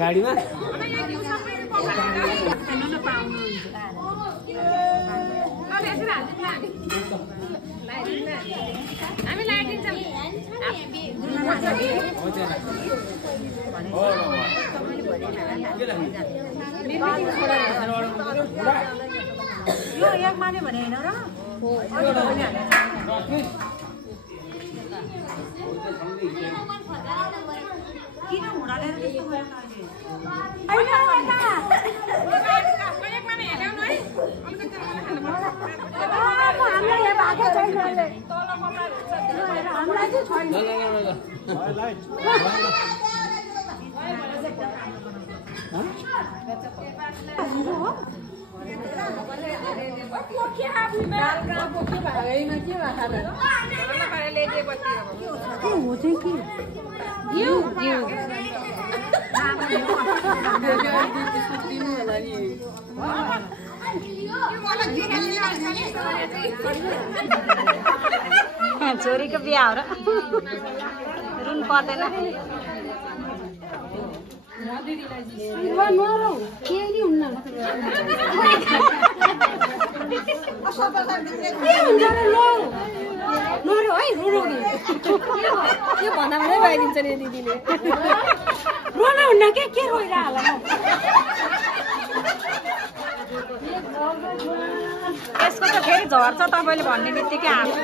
गाडीमा हामी लाइदिन्छौँ यो एक माने भने हैन र हो किन हुँडालेर त्यस्तो गरेन अहिले एक माने हेर्नु है हामीलाई यहाँ भागे छैन अहिले हामीलाई चाहिँ छैन छोरीको बिहा हो र रुन पर्दैन भन्दा भने भइदिन्छ नि दिदीले रोना हुन्न के रोइरहला यसको त फेरि झर्छ तपाईँले भन्ने बित्तिकै आउँछ